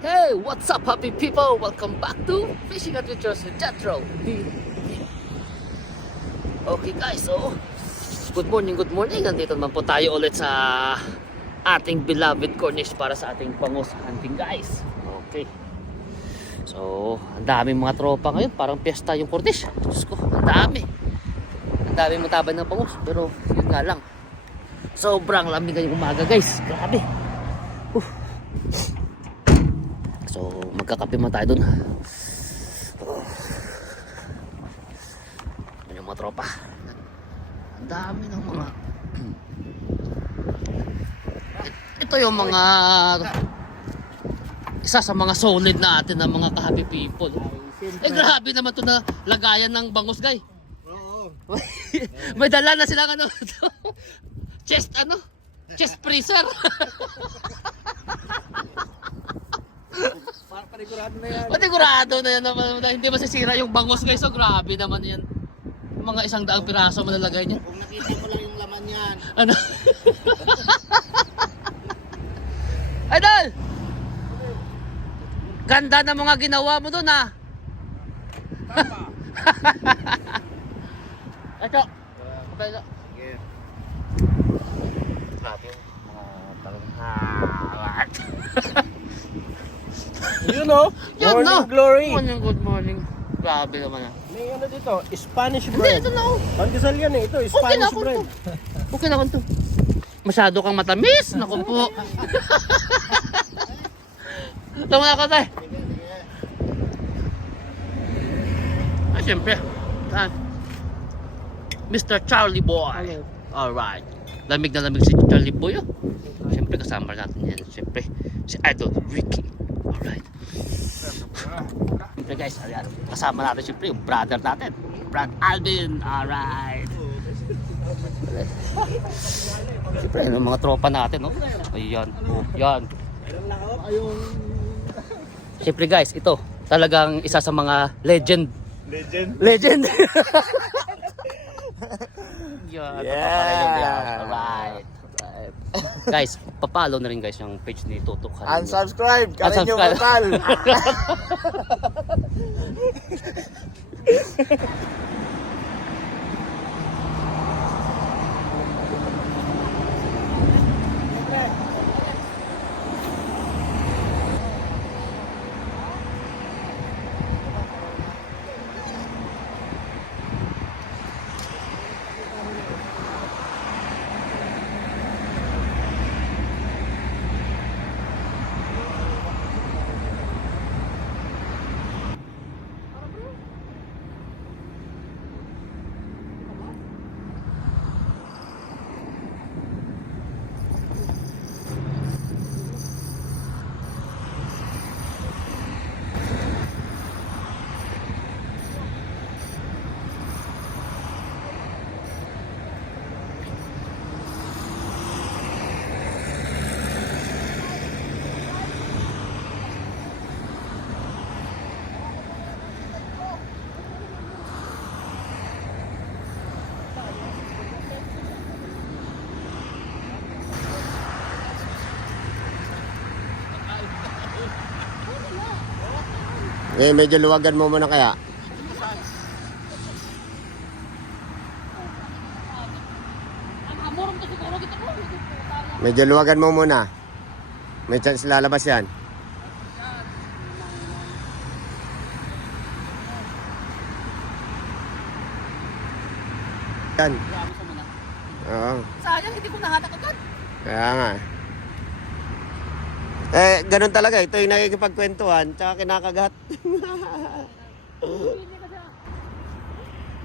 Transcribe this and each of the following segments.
Hey, what's up happy people? Welcome back to Fishing Adventures with Jetro. Okay guys, so good morning, good morning. Nandito naman po tayo ulit sa ating beloved Cornish para sa ating bangus hunting guys. Okay. So, ang daming mga tropa ngayon. Parang piyesta yung Cornish. Diyos ko, ang dami. Ang dami matabay ng bangus. Pero yun nga lang. Sobrang lamig ngayong umaga guys. Grabe. Uh. So, magkakape man tayo dun. Yun yung mga tropa. Ang dami ng mga... Ito yung mga... Isa sa mga solid natin na mga ka-happy people. Eh grabe naman to na lagayan ng bangus guy. Oo. May dala na silang ano. chest ano? Chest freezer. Para panigurado na yan. Patigurado na yan hindi masisira yung bangus guys. So grabe naman yan. Mga isang daang piraso malalagay niya. Kung nakita mo lang yung laman yan. Ano? Idol! Ganda ng mga ginawa mo doon ah. Ito. Ito. Sige. Grabe yung mga talagang Yun o. Yan Morning na. glory. Morning, good morning. Grabe naman ah. May ano dito, Spanish Hindi, bread. ito na oh. Pandesal yan eh. Ito, Okay na Spanish ako bread. to. Okay na ako to. Masyado kang matamis. Naku po. Tama na ako tayo. Ah, siyempre. Ah. Mr. Charlie Boy. Alright. Lamig na lamig si Charlie Boy. Oh. Siyempre kasama natin yan. Siyempre si Idol Ricky. Alright. Siyempre guys, ayan, kasama natin siyempre yung brother natin. Brad Alvin. Alright. Siyempre, yung mga tropa natin, no? Ayan, oh, yan. Siyempre guys, ito, talagang isa sa mga legend. Legend. Legend! yan, Yeah. Alright. Guys, papalo na rin guys yung page ni Tutok. Carino. Unsubscribe. Yung Unsubscribe. bakal. Eh, medyo luwagan mo muna kaya. Medyo luwagan mo muna. May chance lalabas yan. Yan. Oo. Sayang, hindi ko nahatak agad. Kaya nga. Eh, ganun talaga. Ito yung nakikipagkwentuhan, tsaka kinakagat.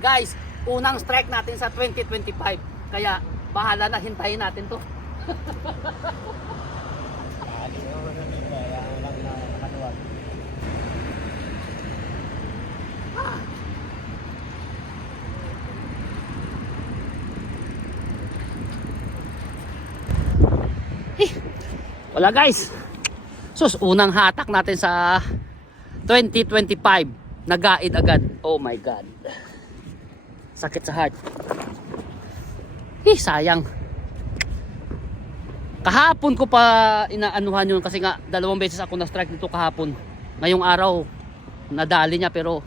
Guys, unang strike natin sa 2025. Kaya bahala na hintayin natin to. Eh, wala guys. Sus, unang hatak natin sa 2025. Nagaid agad. Oh my God. Sakit sa heart. Eh, sayang. Kahapon ko pa inaanuhan yun kasi nga dalawang beses ako na-strike dito kahapon. Ngayong araw, nadali niya pero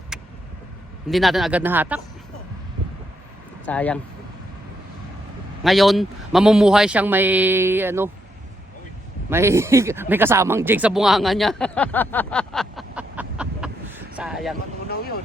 hindi natin agad nahatak. Sayang. Ngayon, mamumuhay siyang may ano, may may kasamang jig sa bunganga niya. Sayang. Matunaw yun.